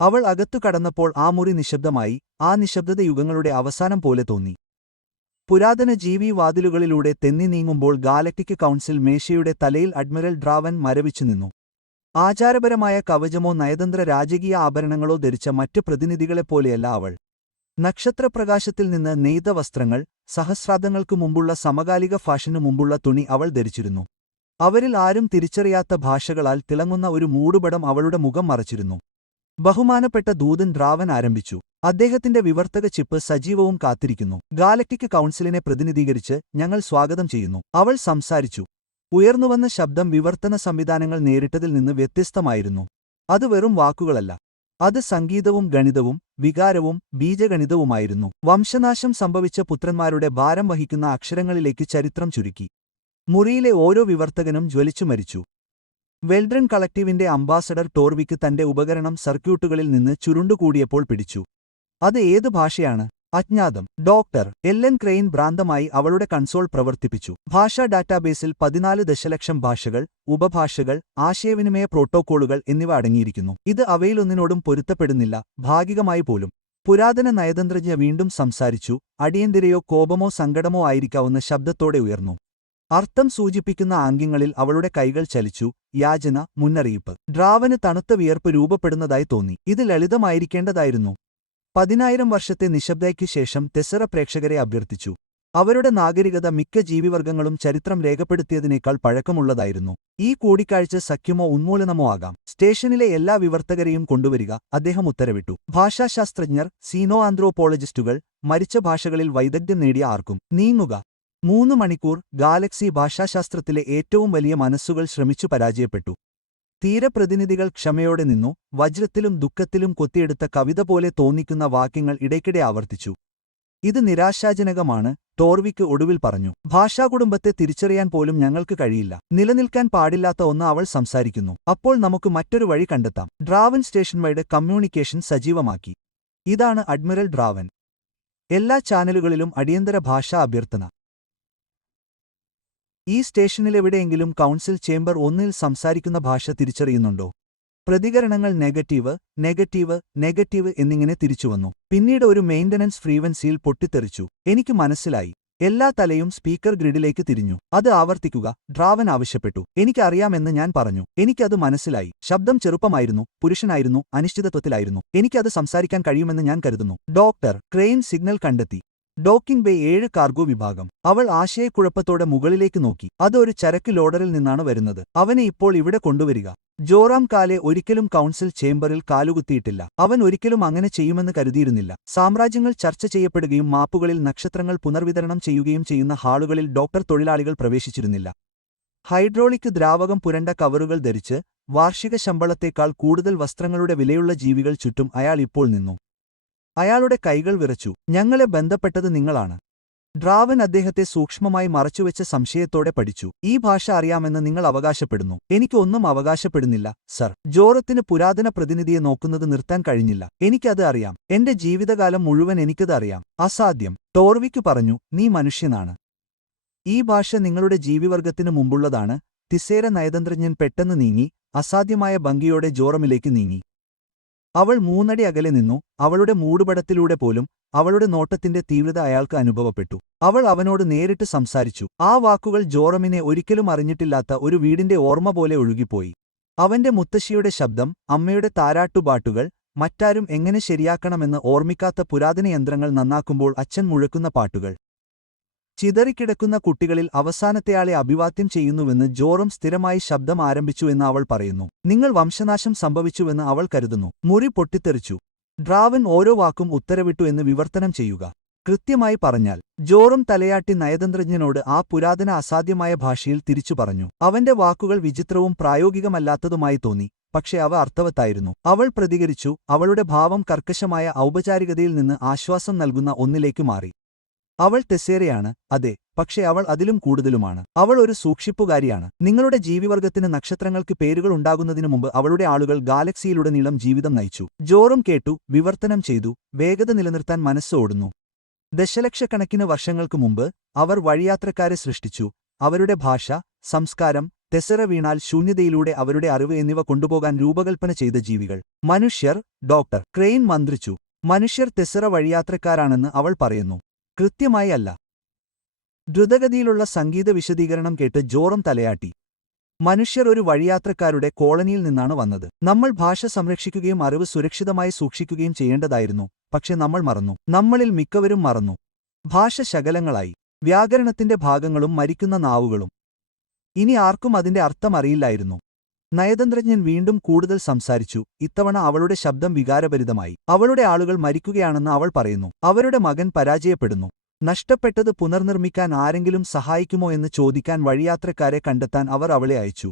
അവൾ അകത്തു കടന്നപ്പോൾ ആ മുറി നിശബ്ദമായി. ആ നിശബ്ദത യുഗങ്ങളുടെ അവസാനം പോലെ തോന്നി. പുരാതന ജീവി വാതിലുകളിലൂടെ തെന്നി നീങ്ങുമ്പോൾ ഗാലക്റ്റിക് കൗൺസിൽ മേശയുടെ തലയിൽ അഡ്മിറൽ ഡ്രാവൻ മരവിച്ചു നിന്നു. ആചാരപരമായ കവചമോ നയതന്ത്ര രാജകീയ ആഭരണങ്ങളോ ധരിച്ച മറ്റ് പ്രതിനിധികളെപ്പോലെയല്ല അവൾ. നക്ഷത്രപ്രകാശത്തിൽ നിന്ന് നെയ്ത വസ്ത്രങ്ങൾ, സഹസ്രാബ്ദങ്ങൾക്കു മുമ്പുള്ള സമകാലിക ഫാഷനു മുമ്പുള്ള തുണി അവൾ ധരിച്ചിരുന്നു. അവരിൽ ആരും തിരിച്ചറിയാത്ത ഭാഷകളാൽ തിളങ്ങുന്ന ഒരു മൂടുപടം അവളുടെ മുഖം മറച്ചിരുന്നു. ബഹുമാനപ്പെട്ട ദൂതൻ ഡ്രാവൻ ആരംഭിച്ചു. അദ്ദേഹത്തിന്റെ വിവർത്തക ചിപ്പ് സജീവവും കാത്തിരിക്കുന്നു. ഗാലക്റ്റിക് കൗൺസിലിനെ പ്രതിനിധീകരിച്ച് ഞങ്ങൾ സ്വാഗതം ചെയ്യുന്നു. അവൾ സംസാരിച്ചു. ഉയർന്നുവന്ന ശബ്ദം വിവർത്തന സംവിധാനങ്ങൾ നേരിട്ടതിൽ നിന്ന് വ്യത്യസ്തമായിരുന്നു. അത് വെറും വാക്കുകളല്ല. അത് സംഗീതവും ഗണിതവും വികാരവും ബീജഗണിതവുമായിരുന്നു. വംശനാശം സംഭവിച്ച പുത്രന്മാരുടെ ഭാരം വഹിക്കുന്ന അക്ഷരങ്ങളിലേക്ക് ചരിത്രം ചുരുക്കി. മുറിയിലെ ഓരോ വിവർത്തകനും ജ്വലിച്ചു മരിച്ചു. വെൽഡ്രൺ കളക്ടീവിന്റെ അംബാസഡർ ടോർവിക്ക് തന്റെ ഉപകരണം സർക്യൂട്ടുകളിൽ നിന്ന് ചുരുണ്ടുകൂടിയപ്പോൾ പിടിച്ചു. അത് ഏത് ഭാഷയാണ്? അജ്ഞാതം. ഡോക്ടർ എല്ലൻ ക്രെയിൻ ഭ്രാന്തമായി അവളുടെ കൺസോൾ പ്രവർത്തിപ്പിച്ചു. ഭാഷാ ഡാറ്റാബേസിൽ 14 ദശലക്ഷം ഭാഷകൾ, ഉപഭാഷകൾ, ആശയവിനിമയ പ്രോട്ടോക്കോളുകൾ എന്നിവ അടങ്ങിയിരിക്കുന്നു. ഇത് അവയിലൊന്നിനോടും പൊരുത്തപ്പെടുന്നില്ല, ഭാഗികമായി പോലും. പുരാതന നയതന്ത്രജ്ഞ വീണ്ടും സംസാരിച്ചു. അടിയന്തിരയോ കോപമോ സങ്കടമോ ആയിരിക്കാവുന്ന ശബ്ദത്തോടെ ഉയർന്നു. അർത്ഥം സൂചിപ്പിക്കുന്ന ആംഗ്യങ്ങളിൽ അവളുടെ കൈകൾ ചലിച്ചു. യാചന, മുന്നറിയിപ്പ്. ഡ്രാവന് തണുത്ത വിയർപ്പ് രൂപപ്പെടുന്നതായി തോന്നി. ഇത് ലളിതമായിരിക്കേണ്ടതായിരുന്നു. 10,000 വർഷത്തെ നിശബ്ദതയ്ക്കു ശേഷം തെസറ പ്രേക്ഷകരെ അഭ്യർത്ഥിച്ചു. അവരുടെ നാഗരികത മിക്ക ജീവിവർഗങ്ങളും ചരിത്രം രേഖപ്പെടുത്തിയതിനേക്കാൾ പഴക്കമുള്ളതായിരുന്നു. ഈ കൂടിക്കാഴ്ച സഖ്യമോ ഉന്മൂലനമോ ആകാം. സ്റ്റേഷനിലെ എല്ലാ വിവർത്തകരെയും കൊണ്ടുവരിക, അദ്ദേഹം ഉത്തരവിട്ടു. ഭാഷാശാസ്ത്രജ്ഞർ, സീനോ ആന്ത്രോപോളജിസ്റ്റുകൾ, മരിച്ച ഭാഷകളിൽ വൈദഗ്ധ്യം നേടിയ ആർക്കും. നീങ്ങുക. 3 മണിക്കൂർ. ഗാലക്സി ഭാഷാശാസ്ത്രത്തിലെ ഏറ്റവും വലിയ മനസ്സുകൾ ശ്രമിച്ചു പരാജയപ്പെട്ടു. തീരപ്രതിനിധികൾ ക്ഷമയോടെ നിന്നു. വജ്രത്തിലും ദുഃഖത്തിലും കൊത്തിയെടുത്ത കവിത പോലെ തോന്നിക്കുന്ന വാക്യങ്ങൾ ഇടയ്ക്കിടെ ആവർത്തിച്ചു. ഇത് നിരാശാജനകമാണ്, ടോർവിക്ക് ഒടുവിൽ പറഞ്ഞു. ഭാഷാകുടുംബത്തെ തിരിച്ചറിയാൻ പോലും ഞങ്ങൾക്ക് കഴിയില്ല. നിലനിൽക്കാൻ പാടില്ലാത്ത ഒന്ന് അവൾ സംസാരിക്കുന്നു. അപ്പോൾ നമുക്ക് മറ്റൊരു വഴി കണ്ടെത്താം. ഡ്രാവൻ സ്റ്റേഷൻ വൈഡ് കമ്മ്യൂണിക്കേഷൻ സജീവമാക്കി. ഇതാണ് അഡ്മിറൽ ഡ്രാവൻ. എല്ലാ ചാനലുകളിലും അടിയന്തര ഭാഷാ അഭ്യർത്ഥന. ഈ സ്റ്റേഷനിലെവിടെയെങ്കിലും കൗൺസിൽ ചേംബർ 1-ൽ സംസാരിക്കുന്ന ഭാഷ തിരിച്ചറിയുന്നുണ്ടോ? പ്രതികരണങ്ങൾ നെഗറ്റീവ്, നെഗറ്റീവ്, നെഗറ്റീവ് എന്നിങ്ങനെ തിരിച്ചുവന്നു. പിന്നീട് ഒരു മെയിന്റനൻസ് ഫ്രീക്വൻസിയിൽ പൊട്ടിത്തെറിച്ചു. എനിക്ക് മനസ്സിലായി. എല്ലാ തലയും സ്പീക്കർ ഗ്രിഡിലേക്ക് തിരിഞ്ഞു. അത് ആവർത്തിക്കുക, ഡ്രാവൻ ആവശ്യപ്പെട്ടു. എനിക്ക് അറിയാമെന്ന് ഞാൻ പറഞ്ഞു. എനിക്കത് മനസ്സിലായി. ശബ്ദം ചെറുപ്പമായിരുന്നു, പുരുഷനായിരുന്നു, അനിശ്ചിതത്വത്തിലായിരുന്നു. എനിക്കത് സംസാരിക്കാൻ കഴിയുമെന്ന് ഞാൻ കരുതുന്നു. ഡോക്ടർ ക്രെയിൻ സിഗ്നൽ കണ്ടെത്തി. ഡോക്കിംഗ് ബേ 7 കാർഗോ വിഭാഗം. അവൾ ആശയക്കുഴപ്പത്തോടെ മുകളിലേക്ക് നോക്കി. അത് ഒരു ചരക്ക് ലോഡറിൽ നിന്നാണ് വരുന്നത്. അവനെ ഇപ്പോൾ ഇവിടെ കൊണ്ടുവരിക. ജോറാം കാലെ ഒരിക്കലും കൗൺസിൽ ചേംബറിൽ കാലുകുത്തിയിട്ടില്ല. അവൻ ഒരിക്കലും അങ്ങനെ ചെയ്യുമെന്ന് കരുതിയിരുന്നില്ല. സാമ്രാജ്യങ്ങൾ ചർച്ച ചെയ്യപ്പെടുകയും മാപ്പുകളിൽ നക്ഷത്രങ്ങൾ പുനർവിതരണം ചെയ്യുകയും ചെയ്യുന്ന ഹാളുകളിൽ ഡോക്ടർ തൊഴിലാളികൾ പ്രവേശിച്ചിരുന്നില്ല. ഹൈഡ്രോളിക് ദ്രാവകം പുരണ്ട കവറുകൾ ധരിച്ച് വാർഷിക ശമ്പളത്തേക്കാൾ കൂടുതൽ വസ്ത്രങ്ങളുടെ വിലയുള്ള ജീവികൾ ചുറ്റും അയാൾ ഇപ്പോൾ നിന്നു. അയാളുടെ കൈകൾ വിറച്ചു. ഞങ്ങളെ ബന്ധപ്പെട്ടത് നിങ്ങളാണ്. ഡ്രാവൻ അദ്ദേഹത്തെ സൂക്ഷ്മമായി മറച്ചുവെച്ച സംശയത്തോടെ പഠിച്ചു. ഈ ഭാഷ അറിയാമെന്ന് നിങ്ങൾ അവകാശപ്പെടുന്നു. എനിക്ക് ഒന്നും അവകാശപ്പെടുന്നില്ല, സർ. ജോറത്തിന് പുരാതന പ്രതിനിധിയെ നോക്കുന്നത് നിർത്താൻ കഴിഞ്ഞില്ല. എനിക്കത് അറിയാം. എന്റെ ജീവിതകാലം മുഴുവൻ എനിക്കത് അറിയാം. അസാധ്യം, ടോർവിക്ക് പറഞ്ഞു. നീ മനുഷ്യനാണ്. ഈ ഭാഷ നിങ്ങളുടെ ജീവിവർഗത്തിനു മുമ്പുള്ളതാണ്. തിസേര നയതന്ത്രജ്ഞൻ പെട്ടെന്ന് നീങ്ങി. അസാധ്യമായ ഭംഗിയോടെ ജോറമിലേക്ക് നീങ്ങി. അവൾ 3 അടി അകലെ നിന്നു. അവളുടെ മൂടുപടത്തിലൂടെ പോലും അവളുടെ നോട്ടത്തിന്റെ തീവ്രത അയാൾക്ക് അനുഭവപ്പെട്ടു. അവൾ അവനോട് നേരിട്ട് സംസാരിച്ചു. ആ വാക്കുകൾ ജോറമിനെ ഒരിക്കലും അറിഞ്ഞിട്ടില്ലാത്ത ഒരു വീടിന്റെ ഓർമ്മ പോലെ ഒഴുകിപ്പോയി. അവന്റെ മുത്തശ്ശിയുടെ ശബ്ദം, അമ്മയുടെ താരാട്ടുപാട്ടുകൾ, മറ്റാരും എങ്ങനെ ശരിയാക്കണമെന്ന് ഓർമ്മിക്കാത്ത പുരാതന യന്ത്രങ്ങൾ നന്നാക്കുമ്പോൾ അച്ഛൻ മുഴക്കുന്ന പാട്ടുകൾ. ചിതറിക്കിടക്കുന്ന കുട്ടികളിൽ അവസാനത്തെയാളെ അഭിവാദ്യം ചെയ്യുന്നുവെന്ന് ജോറം സ്ഥിരമായി ശബ്ദം ആരംഭിച്ചുവെന്ന് അവൾ പറയുന്നു. നിങ്ങൾ വംശനാശം സംഭവിച്ചുവെന്ന് അവൾ കരുതുന്നു. മുറി പൊട്ടിത്തെറിച്ചു. ഡ്രാവൻ ഓരോ വാക്കും ഉത്തരവിട്ടു എന്ന് വിവർത്തനം ചെയ്യുക. കൃത്യമായി പറഞ്ഞാൽ. ജോറം തലയാട്ടി നയതന്ത്രജ്ഞനോട് ആ പുരാതന അസാധ്യമായ ഭാഷയിൽ തിരിച്ചു പറഞ്ഞു. അവന്റെ വാക്കുകൾ വിചിത്രവും പ്രായോഗികമല്ലാത്തതുമായി തോന്നി, പക്ഷെ അവ അർത്ഥവത്തായിരുന്നു. അവൾ പ്രതികരിച്ചു. അവളുടെ ഭാവം കർക്കശമായ ഔപചാരികതയിൽ നിന്ന് ആശ്വാസം നൽകുന്ന ഒന്നിലേക്ക് മാറി. അവൾ തെസേരയാണ്, അതെ, പക്ഷെ അവൾ അതിലും കൂടുതലുമാണ്. അവൾ ഒരു സൂക്ഷിപ്പുകാരിയാണ്. നിങ്ങളുടെ ജീവിവർഗത്തിന് നക്ഷത്രങ്ങൾക്ക് പേരുകൾ ഉണ്ടാകുന്നതിനു മുമ്പ് അവളുടെ ആളുകൾ ഗാലക്സിയിലുടനീളം ജീവിതം നയിച്ചു. ജോറും കേട്ടു, വിവർത്തനം ചെയ്തു. വേഗത നിലനിർത്താൻ മനസ്സ് ഓടുന്നു. ദശലക്ഷക്കണക്കിന് വർഷങ്ങൾക്ക് മുമ്പ് അവർ വഴിയാത്രക്കാരെ സൃഷ്ടിച്ചു. അവരുടെ ഭാഷ, സംസ്കാരം, ടെസറ വീണാൽ ശൂന്യതയിലൂടെ അവരുടെ അറിവ് എന്നിവ കൊണ്ടുപോകാൻ രൂപകൽപ്പന ചെയ്ത ജീവികൾ. മനുഷ്യർ. ഡോക്ടർ ക്രെയിൻ മന്ത്രിച്ചു. മനുഷ്യർ ടെസറ വഴിയാത്രക്കാരാണെന്ന് അവൾ പറയുന്നു. കൃത്യമായി അല്ല. ദ്രുതഗതിയിലുള്ള സംഗീത വിശദീകരണം കേട്ട് ജോറം തലയാട്ടി. മനുഷ്യർ ഒരു വഴിയാത്രക്കാരുടെ കോളനിയിൽ നിന്നാണ് വന്നത്. നമ്മൾ ഭാഷ സംരക്ഷിക്കുകയും അറിവ് സുരക്ഷിതമായി സൂക്ഷിക്കുകയും ചെയ്യേണ്ടതായിരുന്നു. പക്ഷെ നമ്മൾ മറന്നു. നമ്മളിൽ മിക്കവരും മറന്നു. ഭാഷ ശകലങ്ങളായി. വ്യാകരണത്തിന്റെ ഭാഗങ്ങളും മരിക്കുന്ന നാവുകളും. ഇനി ആർക്കും അതിന്റെ അർത്ഥം അറിയില്ലായിരുന്നു. നയതന്ത്രജ്ഞൻ വീണ്ടും കൂടുതൽ സംസാരിച്ചു. ഇത്തവണ അവളുടെ ശബ്ദം വികാരഭരിതമായി. അവളുടെ ആളുകൾ മരിക്കുകയാണെന്ന് അവൾ പറയുന്നു. അവരുടെ മകൻ പരാജയപ്പെടുന്നു. നഷ്ടപ്പെട്ടത് പുനർനിർമ്മിക്കാൻ ആരെങ്കിലും സഹായിക്കുമോ എന്ന് ചോദിക്കാൻ വഴിയാത്രക്കാരെ കണ്ടെത്താൻ അവർ അവളെ അയച്ചു.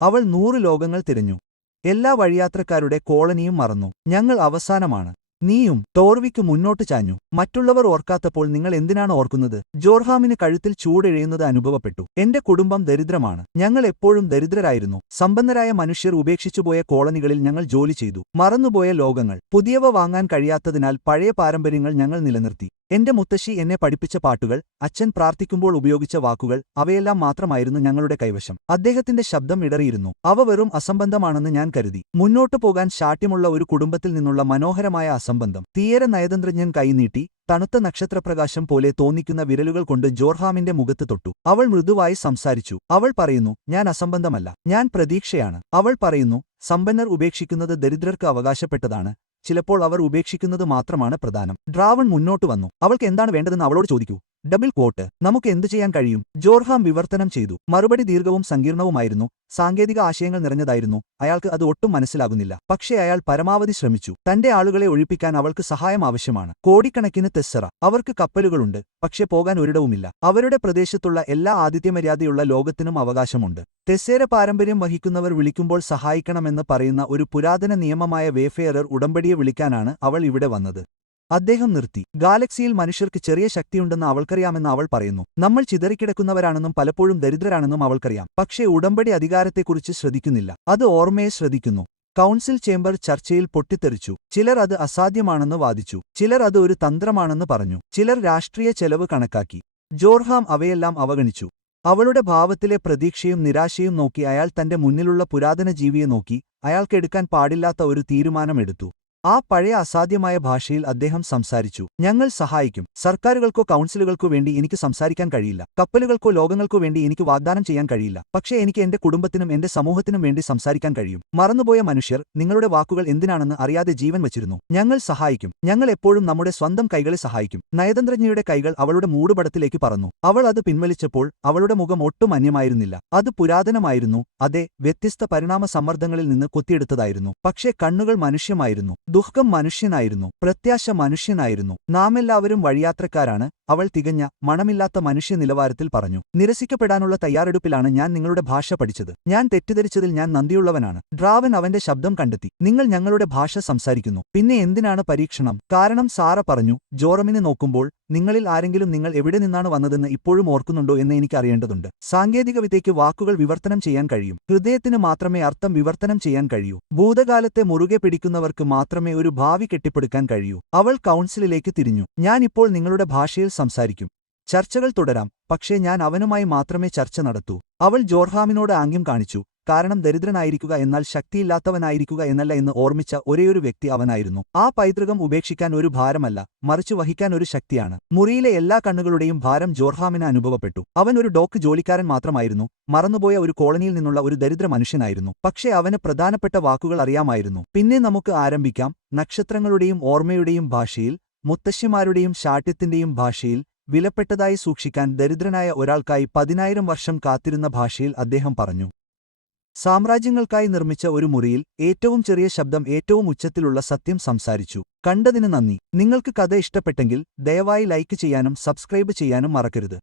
അവൾ 100 ലോകങ്ങൾ തിരഞ്ഞു. എല്ലാ വഴിയാത്രക്കാരുടെ കോളനിയും മറന്നു. ഞങ്ങൾ അവസാനമാണ്. നീയും. ടോർവിക്ക് മുന്നോട്ട് ചാഞ്ഞു. മറ്റുള്ളവർ ഓർക്കാത്തപ്പോൾ നിങ്ങൾ എന്തിനാണ് ഓർക്കുന്നത്? ജോർഹാമിന് കഴുത്തിൽ ചൂടെഴയുന്നത് അനുഭവപ്പെട്ടു. എന്റെ കുടുംബം ദരിദ്രമാണ്. ഞങ്ങൾ എപ്പോഴും ദരിദ്രരായിരുന്നു. സമ്പന്നരായ മനുഷ്യർ ഉപേക്ഷിച്ചുപോയ കോളനികളിൽ ഞങ്ങൾ ജോലി ചെയ്തു. മറന്നുപോയ ലോകങ്ങൾ. പുതിയവ വാങ്ങാൻ കഴിയാത്തതിനാൽ പഴയ പാരമ്പര്യങ്ങൾ ഞങ്ങൾ നിലനിർത്തി. എന്റെ മുത്തശ്ശി എന്നെ പഠിപ്പിച്ച പാട്ടുകൾ, അച്ഛൻ പ്രാർത്ഥിക്കുമ്പോൾ ഉപയോഗിച്ച വാക്കുകൾ, അവയെല്ലാം മാത്രമായിരുന്നു ഞങ്ങളുടെ കൈവശം. അദ്ദേഹത്തിന്റെ ശബ്ദം ഇടറിയിരുന്നു. അവ വെറും അസംബന്ധമാണെന്ന് ഞാൻ കരുതി. മുന്നോട്ടു പോകാൻ ശാഠ്യമുള്ള ഒരു കുടുംബത്തിൽ നിന്നുള്ള മനോഹരമായ അസംബന്ധം. തീയര നയതന്ത്രജ്ഞൻ കൈനീട്ടി. തണുത്ത നക്ഷത്രപ്രകാശം പോലെ തോന്നിക്കുന്ന വിരലുകൾ കൊണ്ട് ജോർഹാമിന്റെ മുഖത്ത് തൊട്ടു. അവൾ മൃദുവായി സംസാരിച്ചു. അവൾ പറയുന്നു, ഞാൻ അസംബന്ധമല്ല. ഞാൻ പ്രതീക്ഷയാണ്. അവൾ പറയുന്നു, സമ്പന്നർ ഉപേക്ഷിക്കുന്നത് ദരിദ്രർക്ക് അവകാശപ്പെട്ടതാണ്. ചിലപ്പോൾ അവർ ഉപേക്ഷിക്കുന്നത് മാത്രമാണ് പ്രധാനം. ഡ്രാവൺ മുന്നോട്ട് വന്നു. അവൾക്ക് എന്താണ് വേണ്ടതെന്ന് അവളോട് ചോദിക്കൂ. Double quote. നമുക്ക് എന്തു ചെയ്യാൻ കഴിയും? ജോർഹാം വിവർത്തനം ചെയ്തു. മറുപടി ദീർഘവും സങ്കീർണവുമായിരുന്നു. സാങ്കേതിക ആശയങ്ങൾ നിറഞ്ഞതായിരുന്നു. അയാൾക്ക് അത് ഒട്ടും മനസ്സിലാകുന്നില്ല. പക്ഷേ അയാൾ പരമാവധി ശ്രമിച്ചു. തന്റെ ആളുകളെ ഒഴിപ്പിക്കാൻ അവൾക്ക് സഹായം ആവശ്യമാണ്. കോടിക്കണക്കിന് ടെസ്സറ. അവർക്ക് കപ്പലുകളുണ്ട്. പക്ഷേ പോകാൻ ഒരിടവുമില്ല. അവരുടെ പ്രദേശത്തുള്ള എല്ലാ ആതിഥ്യമര്യാദയുള്ള ലോകത്തിനും അവകാശമുണ്ട്. ടെസ്സേര പാരമ്പര്യം വഹിക്കുന്നവർ വിളിക്കുമ്പോൾ സഹായിക്കണമെന്ന് പറയുന്ന ഒരു പുരാതന നിയമമായ വേഫെയറർ ഉടമ്പടിയെ വിളിക്കാനാണ് അവൾ ഇവിടെ വന്നത്. അദ്ദേഹം നിർത്തി. ഗാലക്സിയിൽ മനുഷ്യർക്ക് ചെറിയ ശക്തിയുണ്ടെന്ന് അവൾക്കറിയാമെന്ന് അവൾ പറയുന്നു. നമ്മൾ ചിതറിക്കിടക്കുന്നവരാണെന്നും പലപ്പോഴും ദരിദ്രരാണെന്നും അവൾക്കറിയാം. പക്ഷേ ഉടമ്പടി അധികാരത്തെക്കുറിച്ച് ശ്രദ്ധിക്കുന്നില്ല. അത് ഓർമ്മയെ ശ്രദ്ധിക്കുന്നു. കൗൺസിൽ ചേംബർ ചർച്ചയിൽ പൊട്ടിത്തെറിച്ചു. ചിലർ അത് അസാധ്യമാണെന്ന് വാദിച്ചു. ചിലർ അത് ഒരു തന്ത്രമാണെന്ന് പറഞ്ഞു. ചിലർ രാഷ്ട്രീയ ചെലവ് കണക്കാക്കി. ജോർഹാം അവയെല്ലാം അവഗണിച്ചു. അവളുടെ ഭാവത്തിലെ പ്രതീക്ഷയും നിരാശയും നോക്കി അയാൾ തന്റെ മുന്നിലുള്ള പുരാതന ജീവിയെ നോക്കി. അയാൾക്കെടുക്കാൻ പാടില്ലാത്ത ഒരു തീരുമാനമെടുത്തു. ആ പഴയ അസാധ്യമായ ഭാഷയിൽ അദ്ദേഹം സംസാരിച്ചു. ഞങ്ങൾ സഹായിക്കും. സർക്കാരുകൾക്കോ കൗൺസിലുകൾക്കോ വേണ്ടി എനിക്ക് സംസാരിക്കാൻ കഴിയില്ല. കപ്പലുകൾക്കോ ലോകങ്ങൾക്കോ വേണ്ടി എനിക്ക് വാഗ്ദാനം ചെയ്യാൻ കഴിയില്ല. പക്ഷേ എനിക്ക് എന്റെ കുടുംബത്തിനും എന്റെ സമൂഹത്തിനും വേണ്ടി സംസാരിക്കാൻ കഴിയും. മറന്നുപോയ മനുഷ്യർ നിങ്ങളുടെ വാക്കുകൾ എന്തിനാണെന്ന് അറിയാതെ ജീവൻ വച്ചിരുന്നു. ഞങ്ങൾ സഹായിക്കും. ഞങ്ങൾ എപ്പോഴും നമ്മുടെ സ്വന്തം കൈകളെ സഹായിക്കും. നയതന്ത്രജ്ഞയുടെ കൈകൾ അവളുടെ മൂടുപടത്തിലേക്ക് പറന്നു. അവൾ അത് പിൻവലിച്ചപ്പോൾ അവളുടെ മുഖം ഒട്ടും അന്യമായിരുന്നില്ല. അത് പുരാതനമായിരുന്നു. അതെ, വ്യത്യസ്ത പരിണാമ സമ്മർദ്ദങ്ങളിൽ നിന്ന് കൊത്തിയെടുത്തതായിരുന്നു. പക്ഷേ കണ്ണുകൾ മനുഷ്യമായിരുന്നു. ദുഃഖം മനുഷ്യനായിരുന്നു. പ്രത്യാശ മനുഷ്യനായിരുന്നു. നാമെല്ലാവരും വഴിയാത്രക്കാരാണ്. അവൾ തികഞ്ഞ മണമില്ലാത്ത മനുഷ്യ നിലവാരത്തിൽ പറഞ്ഞു. നിരസിക്കപ്പെടാനുള്ള തയ്യാറെടുപ്പിലാണ് ഞാൻ നിങ്ങളുടെ ഭാഷ പഠിച്ചത്. ഞാൻ തെറ്റിദ്ധരിച്ചതിൽ ഞാൻ നന്ദിയുള്ളവനാണ്. ഡ്രാവൻ അവന്റെ ശബ്ദം കണ്ടെത്തി. നിങ്ങൾ ഞങ്ങളുടെ ഭാഷ സംസാരിക്കുന്നു. പിന്നെ എന്തിനാണ് പരീക്ഷണം? കാരണം സാറ പറഞ്ഞു. ജോറമിനെ നോക്കുമ്പോൾ നിങ്ങളിൽ ആരെങ്കിലും നിങ്ങൾ എവിടെ നിന്നാണ് വന്നതെന്ന് ഇപ്പോഴും ഓർക്കുന്നുണ്ടോ എന്ന് എനിക്ക് അറിയേണ്ടതുണ്ട്. സാങ്കേതികവിദ്യയ്ക്ക് വാക്കുകൾ വിവർത്തനം ചെയ്യാൻ കഴിയും. ഹൃദയത്തിന് മാത്രമേ അർത്ഥം വിവർത്തനം ചെയ്യാൻ കഴിയൂ. ഭൂതകാലത്തെ മുറുകെ പിടിക്കുന്നവർക്ക് മാത്രമേ ഒരു ഭാവി കെട്ടിപ്പടുക്കാൻ കഴിയൂ. അവൾ കൗൺസിലിലേക്ക് തിരിഞ്ഞു. ഞാൻ ഇപ്പോൾ നിങ്ങളുടെ ഭാഷയിൽ സംസാരിക്കും. ചർച്ചകൾ തുടരാം. പക്ഷേ ഞാൻ അവനുമായി മാത്രമേ ചർച്ച നടത്തൂ. അവൾ ജോർഹാമിനോട് ആംഗ്യം കാണിച്ചു. കാരണം ദരിദ്രനായിരിക്കുക എന്നാൽ ശക്തിയില്ലാത്തവനായിരിക്കുക എന്നല്ല എന്ന് ഓർമ്മിച്ച ഒരേയൊരു വ്യക്തി അവനായിരുന്നു. ആ പൈതൃകം ഉപേക്ഷിക്കാൻ ഒരു ഭാരമല്ല, മറിച്ചു വഹിക്കാൻ ഒരു ശക്തിയാണ്. മുറിയിലെ എല്ലാ കണ്ണുകളുടെയും ഭാരം ജോർഹാമിന് അനുഭവപ്പെട്ടു. അവൻ ഒരു ഡോക്ക് ജോലിക്കാരൻ മാത്രമായിരുന്നു. മറന്നുപോയ ഒരു കോളനിയിൽ നിന്നുള്ള ഒരു ദരിദ്ര മനുഷ്യനായിരുന്നു. പക്ഷേ അവന് പ്രധാനപ്പെട്ട വാക്കുകൾ അറിയാമായിരുന്നു. പിന്നെ നമുക്ക് ആരംഭിക്കാം. നക്ഷത്രങ്ങളുടെയും ഓർമ്മയുടെയും ഭാഷയിൽ, മുത്തശ്ശിമാരുടെയും ശാഠ്യത്തിന്റെയും ഭാഷയിൽ, വിലപ്പെട്ടതായി സൂക്ഷിക്കാൻ ദരിദ്രനായ ഒരാൾക്കായി 10,000 വർഷം കാത്തിരുന്ന ഭാഷയിൽ അദ്ദേഹം പറഞ്ഞു. സാമ്രാജ്യങ്ങൾക്കായി നിർമ്മിച്ച ഒരു മുറിയിൽ ഏറ്റവും ചെറിയ ശബ്ദം ഏറ്റവും ഉച്ചത്തിലുള്ള സത്യം സംസാരിച്ചു. കണ്ടതിന് നന്ദി. നിങ്ങൾക്ക് കഥ ഇഷ്ടപ്പെട്ടെങ്കിൽ ദയവായി ലൈക്ക് ചെയ്യാനും സബ്സ്ക്രൈബ് ചെയ്യാനും മറക്കരുത്.